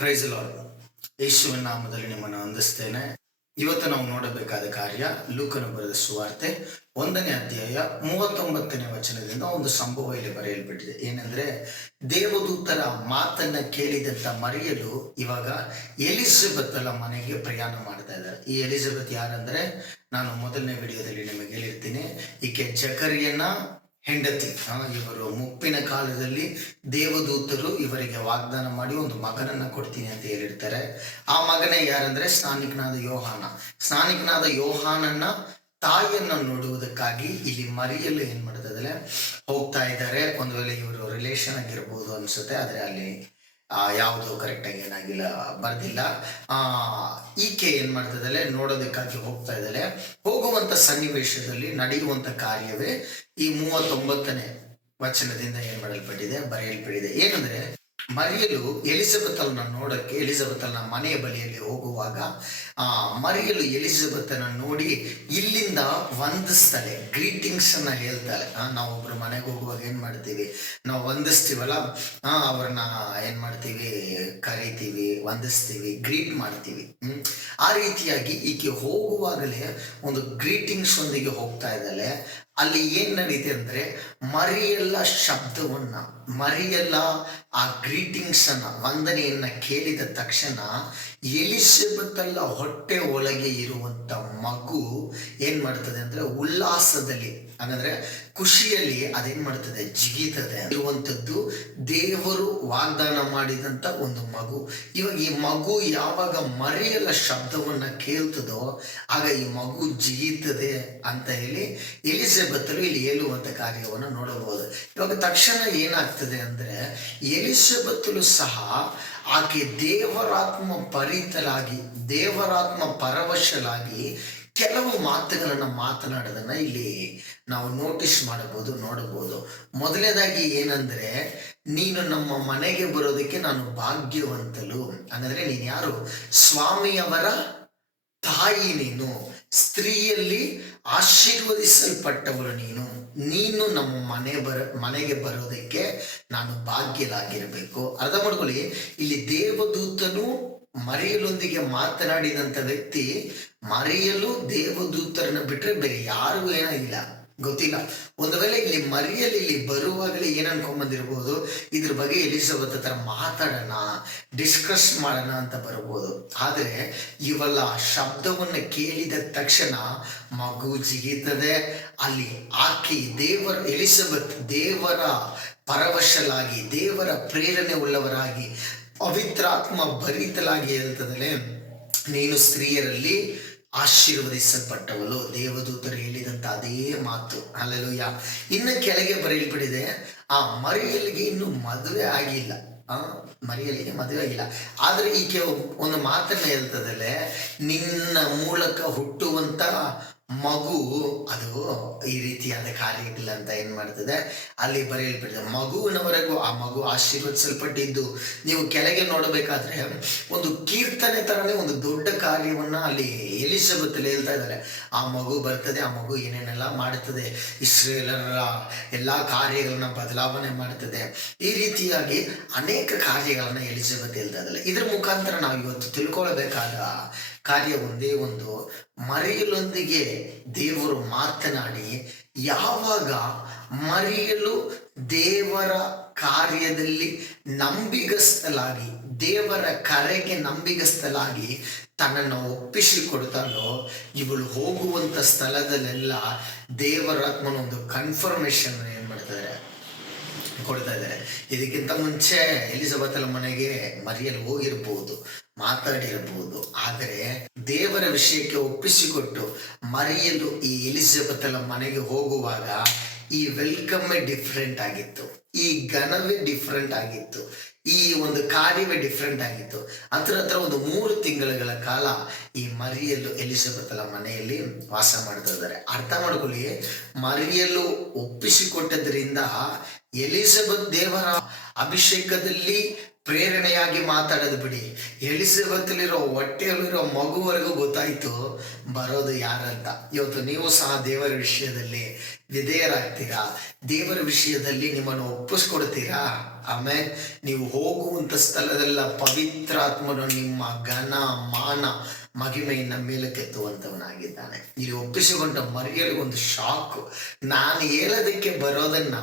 Price lord. ಯೇಸುವಿನ ನಾಮದಲ್ಲಿ ನಿಮ್ಮನ್ನು ವಂದಿಸ್ತೇನೆ. ಇವತ್ತು ನಾವು ನೋಡಬೇಕಾದ ಕಾರ್ಯ ಲೂಕನು ಬರೆದ ಸುವಾರ್ತೆ 1ನೇ ಅಧ್ಯಾಯ 39ನೇ ವಚನದಿಂದ ಒಂದು ಸಂಭವ ಇಲ್ಲಿ ಬರೆಯಲ್ಪಟ್ಟಿದೆ. ಏನಂದ್ರೆ, ದೇವದೂತರ ಮಾತನ್ನ ಕೇಳಿದಂತ ಮರಿಯಲು ಇವಾಗ ಎಲಿಜಬೆತ್ತಳ ಮನೆಗೆ ಪ್ರಯಾಣ ಮಾಡ್ತಾ ಇದ್ದಾರೆ. ಈ ಎಲಿಜಬೆತ್ ಯಾರಂದ್ರೆ, ನಾನು ಮೊದಲನೇ ವಿಡಿಯೋದಲ್ಲಿ ನಿಮಗೆ ಹೇಳಿರ್ತೀನಿ, ಈಕೆ ಜಕರಿಯನ ಹೆಂಡತಿ. ಇವರು ಮುಪ್ಪಿನ ಕಾಲದಲ್ಲಿ ದೇವದೂತರು ಇವರಿಗೆ ವಾಗ್ದಾನ ಮಾಡಿ ಒಂದು ಮಗನನ್ನ ಕೊಡ್ತೀನಿ ಅಂತ ಹೇಳಿರ್ತಾರೆ. ಆ ಮಗನೇ ಯಾರಂದ್ರೆ ಸ್ನಾನಿಕನಾದ ಯೋಹಾನನ ತಾಯಿಯನ್ನ ನೋಡುವುದಕ್ಕಾಗಿ ಇಲ್ಲಿ ಮರಿಯಲು ಏನ್ ಮಾಡ್ತಾ ಹೋಗ್ತಾ ಇದ್ದಾರೆ. ಒಂದು ವೇಳೆ ಇವರು ರಿಲೇಷನ್ ಆಗಿರ್ಬೋದು ಅನ್ಸುತ್ತೆ, ಆದ್ರೆ ಅಲ್ಲಿ ಯಾವುದು ಕರೆಕ್ಟಾಗಿ ಏನಾಗಿಲ್ಲ, ಬರ್ದಿಲ್ಲ. ಈಕೆ ಏನ್ ಮಾಡ್ತಿದ್ದಾಳೆ, ನೋಡೋದಕ್ಕಾಗಿ ಹೋಗ್ತಾ ಇದ್ದಾಳೆ. ಹೋಗುವಂತ ಸನ್ನಿವೇಶದಲ್ಲಿ ನಡೆಯುವಂತ ಕಾರ್ಯವೇ ಈ 39ನೇ ವಚನದಿಂದ ಏನ್ ಬರೆಯಲ್ಪಟ್ಟಿದೆ. ಏನಂದ್ರೆ, ಮರಿಯಲು ಎಲಿಜಬೆತ್ತನ್ನ ನೋಡಕ್ಕೆ ಎಲಿಜಬೆತ್ತನ ಮನೆಯ ಬಳಿಯಲ್ಲಿ ಹೋಗುವಾಗ ಮರಿಯಲು ಎಲಿಜಬೆತ್ತನ್ನ ನೋಡಿ ಇಲ್ಲಿಂದ ವಂದಿಸ್ತಾಳೆ, ಗ್ರೀಟಿಂಗ್ಸ್ ಅನ್ನ ಹೇಳ್ತಾಳೆ. ನಾವು ಒಬ್ರು ಮನೆಗೆ ಹೋಗುವಾಗ ಏನ್ ಮಾಡ್ತೀವಿ, ನಾವು ವಂದಿಸ್ತೀವಲ್ಲ, ಅವ್ರನ್ನ ಏನ್ ಮಾಡ್ತೀವಿ, ಕರಿತೀವಿ, ವಂದಿಸ್ತೀವಿ, ಗ್ರೀಟ್ ಮಾಡ್ತೀವಿ. ಆ ರೀತಿಯಾಗಿ ಈಕೆ ಹೋಗುವಾಗಲೇ ಒಂದು ಗ್ರೀಟಿಂಗ್ಸ್ ಒಂದಿಗೆ ಹೋಗ್ತಾ ಇದ್ದಾಳೆ. ಅಲ್ಲಿ ಏನ್ ನಡೀತೆ ಅಂದ್ರೆ, ಮರಿಯಲ್ಲ ಶಬ್ದವನ್ನ, ಮರಿಯಲ್ಲ ಆ ಗ್ರೀಟಿಂಗ್ಸ್ ಅನ್ನ, ವಂದನೆಯನ್ನ ಕೇಳಿದ ತಕ್ಷಣ ಎಲಿಜಬೆತ್ತಳ ಹೊಟ್ಟೆ ಒಳಗೆ ಇರುವಂತ ಮಗು ಏನ್ ಮಾಡ್ತದೆ ಅಂದ್ರೆ, ಉಲ್ಲಾಸದಲ್ಲಿ, ಹಾಗಂದ್ರೆ ಖುಷಿಯಲ್ಲಿ ಅದೇನ್ ಮಾಡ್ತದೆ, ಜಿಗಿತದೆ. ಇರುವಂತದ್ದು ದೇವರು ವಾಗ್ದಾನ ಮಾಡಿದಂತ ಒಂದು ಮಗು. ಇವಾಗ ಈ ಮಗು ಯಾವಾಗ ಮರಿಯಲ್ಲ ಶಬ್ದವನ್ನ ಕೇಳ್ತದೋ ಆಗ ಈ ಮಗು ಜಿಗಿತದೆ ಅಂತ ಹೇಳಿ ಎಲಿಜಬೆತ್ತಳು ಇಲ್ಲಿ ಹೇಳುವಂತ ಕಾರ್ಯವನ್ನು ನೋಡಬಹುದು. ಇವಾಗ ತಕ್ಷಣ ಏನಾಗ್ತದೆ ಅಂದ್ರೆ, ಎಲಿಜಬೆತ್ತಳು ಸಹ ಆಕೆ ದೇವರಾತ್ಮ ಪರಿತಲಾಗಿ, ದೇವರಾತ್ಮ ಪರವಶಲಾಗಿ ಕೆಲವು ಮಾತುಗಳನ್ನ ಮಾತನಾಡೋದನ್ನ ಇಲ್ಲಿ ನಾವು ನೋಟಿಸ್ ನೋಡಬಹುದು. ಮೊದಲನೇದಾಗಿ ಏನಂದ್ರೆ, ನೀನು ನಮ್ಮ ಮನೆಗೆ ಬರೋದಕ್ಕೆ ನಾನು ಭಾಗ್ಯವಂತಳು. ಹಾಗಾದ್ರೆ ನೀನು ಯಾರು? ಸ್ವಾಮಿಯವರ ತಾಯಿ ನೀನು, ಸ್ತ್ರೀಯಲ್ಲಿ ಆಶೀರ್ವದಿಸಲ್ಪಟ್ಟವಳು ನೀನು ನಮ್ಮ ಮನೆಗೆ ಬರೋದಕ್ಕೆ ನಾನು ಭಾಗ್ಯಲಾಗಿರ್ಬೇಕು. ಅರ್ಥ ಮಾಡ್ಕೊಳ್ಳಿ, ಇಲ್ಲಿ ದೇವದೂತನು ಮರಿಯಲೊಂದಿಗೆ ಮಾತನಾಡಿದಂತ ವ್ಯಕ್ತಿ, ಮರಿಯಲು ದೇವದೂತರನ್ನ ಬಿಟ್ರೆ ಬೇರೆ ಯಾರಿಗೂ ಏನಾಗಿಲ್ಲ, ಗೊತ್ತಿಲ್ಲ. ಒಂದು ವೇಳೆ ಇಲ್ಲಿ ಮರಿಯಲ್ಲಿ ಬರುವಾಗಲೇ ಏನ್ ಅನ್ಕೊಂಡ್ಬಂದಿರ್ಬೋದು, ಇದ್ರ ಬಗ್ಗೆ ಎಲಿಜಬೆತ್ ಹತ್ರ ಮಾತಾಡೋಣ, ಡಿಸ್ಕಸ್ ಮಾಡೋಣ ಅಂತ ಬರ್ಬೋದು. ಆದ್ರೆ ಇವೆಲ್ಲ ಶಬ್ದವನ್ನ ಕೇಳಿದ ತಕ್ಷಣ ಮಗು ಜಿಗಿತದೆ. ಅಲ್ಲಿ ಆಕೆ ಎಲಿಜಬೆತ್ ದೇವರ ಪರವಶಲಾಗಿ, ದೇವರ ಪ್ರೇರಣೆ ಉಳ್ಳವರಾಗಿ, ಪವಿತ್ರಾತ್ಮ ಭರಿತಲಾಗಿ ಹೇಳ್ತದಲೆ, ನೀನು ಸ್ತ್ರೀಯರಲ್ಲಿ ಆಶೀರ್ವದಿಸಲ್ಪಟ್ಟವಳು. ದೇವದೂತರು ಹೇಳಿದಂತ ಅದೇ ಮಾತು. ಹಲ್ಲೆಲೂಯಾ. ಇನ್ನು ಕೆಳಗೆ ಬರೆಯಲ್ಪಟ್ಟಿದೆ, ಆ ಮರಿಯಲಿಗೆ ಇನ್ನು ಮದುವೆ ಆಗಿಲ್ಲ. ಮರಿಯಲಿಗೆ ಮದುವೆ ಆಗಿಲ್ಲ, ಆದ್ರೆ ಈಕೆ ಒಂದು ಮಾತನ್ನ ಹೇಳ್ತದಲ್ಲೇ, ನಿನ್ನ ಮೂಲಕ ಹುಟ್ಟುವಂತ ಮಗು ಅದು ಈ ರೀತಿಯಾದ ಕಾರ್ಯಗಳಿಲ್ಲ ಅಂತ ಏನ್ ಮಾಡ್ತದೆ, ಅಲ್ಲಿ ಬರೆಯಲ್ಪಟ್ಟಿದೆ. ಮಗುವಿನವರೆಗೂ ಆ ಮಗು ಆಶೀರ್ವದಿಸಲ್ಪಟ್ಟಿದ್ದು ನೀವು ಕೆಳಗೆ ನೋಡಬೇಕಾದ್ರೆ ಒಂದು ಕೀರ್ತನೆ ತರನೇ ಒಂದು ದೊಡ್ಡ ಕಾರ್ಯವನ್ನ ಅಲ್ಲಿ ಎಲಿಜಬೆತ್ ಹೇಳ್ತಾ ಇದ್ದಾರೆ. ಆ ಮಗು ಬರ್ತದೆ, ಆ ಮಗು ಏನೇನೆಲ್ಲ ಮಾಡುತ್ತದೆ, ಇಸ್ರೇಲರ ಎಲ್ಲಾ ಕಾರ್ಯಗಳನ್ನ ಬದಲಾವಣೆ ಮಾಡುತ್ತದೆ. ಈ ರೀತಿಯಾಗಿ ಅನೇಕ ಕಾರ್ಯಗಳನ್ನ ಎಲಿಜಬೆತ್ ಹೇಳ್ತಾ ಇದ್ದಾರೆ. ಇದ್ರ ಮುಖಾಂತರ ನಾವು ಇವತ್ತು ತಿಳ್ಕೊಳ್ಬೇಕಾದ ಕಾರ್ಯ ಒಂದೇ ಒಂದು, ಮರಿಯಲೊಂದಿಗೆ ದೇವರು ಮಾತನಾಡಿ, ಯಾವಾಗ ಮರಿಯಲು ದೇವರ ಕಾರ್ಯದಲ್ಲಿ ನಂಬಿಗಸ್ತಲಾಗಿ, ದೇವರ ಕರೆಗೆ ನಂಬಿಗಸ್ತಲಾಗಿ ತನ್ನನ್ನು ಒಪ್ಪಿಸಿಕೊಡ್ತಾಳೋ, ಇವಳು ಹೋಗುವಂತ ಸ್ಥಳದಲ್ಲೆಲ್ಲ ದೇವರಾತ್ಮನ ಒಂದು ಕನ್ಫರ್ಮೇಶನ್ ಏನ್ ಮಾಡ್ತಾರೆ, ಕೊಡ್ತಾ ಇದ್ದಾರೆ. ಇದಕ್ಕಿಂತ ಮುಂಚೆ ಎಲಿಜಬೆತ್ತಳ ಮನೆಗೆ ಮರಿಯಲು ಹೋಗಿರ್ಬಹುದು, ಮಾತಾಡಿರಬಹುದು, ಆದರೆ ದೇವರ ವಿಷಯಕ್ಕೆ ಒಪ್ಪಿಸಿಕೊಟ್ಟು ಮರಿಯಲು ಈ ಎಲಿಜಬೆತ್ತಳ ಮನೆಗೆ ಹೋಗುವಾಗ ಈ ವೆಲ್ಕಮ್ಮೇ ಡಿಫ್ರೆಂಟ್ ಆಗಿತ್ತು, ಈ ಘನವೇ ಡಿಫ್ರೆಂಟ್ ಆಗಿತ್ತು, ಈ ಒಂದು ಕಾರ್ಯವೇ ಡಿಫ್ರೆಂಟ್ ಆಗಿತ್ತು. ಹತ್ರ ಒಂದು 3 ತಿಂಗಳ ಕಾಲ ಈ ಮರಿಯಲು ಎಲಿಜಬೆತ್ತಳ ಮನೆಯಲ್ಲಿ ವಾಸ ಮಾಡ್ತಾ ಇದ್ದಾರೆ. ಅರ್ಥ ಮಾಡ್ಕೊಳ್ಳಿ, ಮರಿಯಲು ಒಪ್ಪಿಸಿಕೊಟ್ಟದ್ರಿಂದ ಎಲಿಜಬೆತ್ ದೇವರ ಅಭಿಷೇಕದಲ್ಲಿ ಪ್ರೇರಣೆಯಾಗಿ ಮಾತಾಡೋದು ಬಿಡಿ, ಎಲಿಸಬೆತ್ತಲ್ಲಿರೋ ಹೊಟ್ಟೆಯಲ್ಲಿರೋ ಮಗುವರೆಗೂ ಗೊತ್ತಾಯ್ತು ಬರೋದು ಯಾರಂತ. ಇವತ್ತು ನೀವು ಸಹ ದೇವರ ವಿಷಯದಲ್ಲಿ ವಿಧೇಯರಾಗ್ತೀರಾ? ದೇವರ ವಿಷಯದಲ್ಲಿ ನಿಮ್ಮನ್ನು ಒಪ್ಪಿಸ್ಕೊಡ್ತೀರಾ? ಆಮೇಲೆ ನೀವು ಹೋಗುವಂತ ಸ್ಥಳದೆಲ್ಲ ಪವಿತ್ರಾತ್ಮನು ನಿಮ್ಮ ಘನ ಮಾನ ಮಹಿಮೆಯನ್ನ ಮೇಲಕ್ಕೆತ್ತುವಂತವನಾಗಿದ್ದಾನೆ. ಇಲ್ಲಿ ಒಪ್ಪಿಸಿಕೊಂಡ ಮರಿಯಲು ಒಂದು ಶಾಕ್. ನಾನು ಹೇಳೋದಕ್ಕೆ ಬರೋದನ್ನ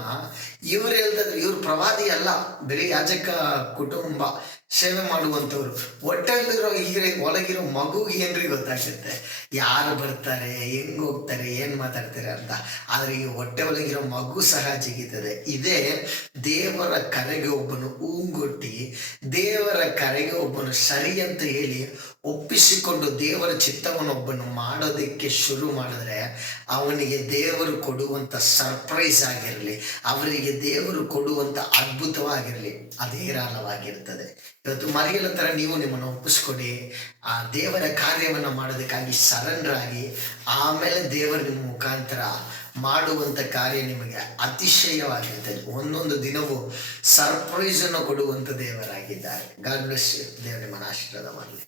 ಇವ್ರು ಹೇಳ್ತಿದ್ರು. ಇವ್ರು ಪ್ರವಾದಿ ಅಲ್ಲ, ಬರೀ ಯಾಜಕ ಕುಟುಂಬ ಸೇವೆ ಮಾಡುವಂಥವ್ರು. ಹೊಟ್ಟೆಲಿರೋ ಒಳಗಿರೋ ಮಗು ಏನ್ರಿ ಗೊತ್ತಾಗುತ್ತೆ ಯಾರು ಬರ್ತಾರೆ, ಹೆಂಗ್ ಹೋಗ್ತಾರೆ, ಏನ್ ಮಾತಾಡ್ತಾರೆ ಅಂತ. ಆದ್ರೆ ಈ ಹೊಟ್ಟೆ ಒಳಗಿರೋ ಮಗು ಸಹ ಜಿಗಿತದೆ. ಇದೇ ದೇವರ ಕರೆಗೆ ಒಬ್ಬನು ಹೂಂಗೊಟ್ಟಿ, ದೇವರ ಕರೆಗೆ ಒಬ್ಬನು ಸರಿ ಅಂತ ಹೇಳಿ ಒಪ್ಪಿಸಿಕೊಂಡು ದೇವರ ಚಿತ್ತವನ್ನು ಒಬ್ಬನು ಮಾಡೋದಕ್ಕೆ ಶುರು ಮಾಡಿದ್ರೆ ಅವನಿಗೆ ದೇವರು ಕೊಡುವಂತ ಸರ್ಪ್ರೈಸ್ ಆಗಿರಲಿ, ಅವರಿಗೆ ದೇವರು ಕೊಡುವಂತ ಅದ್ಭುತವಾಗಿರಲಿ, ಅದೇ ಹೇರಾಳವಾಗಿರ್ತದೆ. ಇವತ್ತು ಮರಿಯಲ ತರ ನೀವು ನಿಮ್ಮನ್ನು ಒಪ್ಪಿಸ್ಕೊಡಿ, ಆ ದೇವರ ಕಾರ್ಯವನ್ನು ಮಾಡೋದಕ್ಕಾಗಿ ಸರೆಂಡರ್ ಆಗಿ, ಆಮೇಲೆ ದೇವರ ನಿಮ್ಮ ಮುಖಾಂತರ ಮಾಡುವಂತ ಕಾರ್ಯ ನಿಮಗೆ ಅತಿಶಯವಾಗಿರ್ತದೆ. ಒಂದೊಂದು ದಿನವೂ ಸರ್ಪ್ರೈಸ್ ಅನ್ನು ಕೊಡುವಂತ ದೇವರಾಗಿದ್ದಾರೆ. God bless you. ದೇವರು ನಿಮ್ಮನ್ನು ಆಶೀರ್ವಾದ ಮಾಡಲಿ.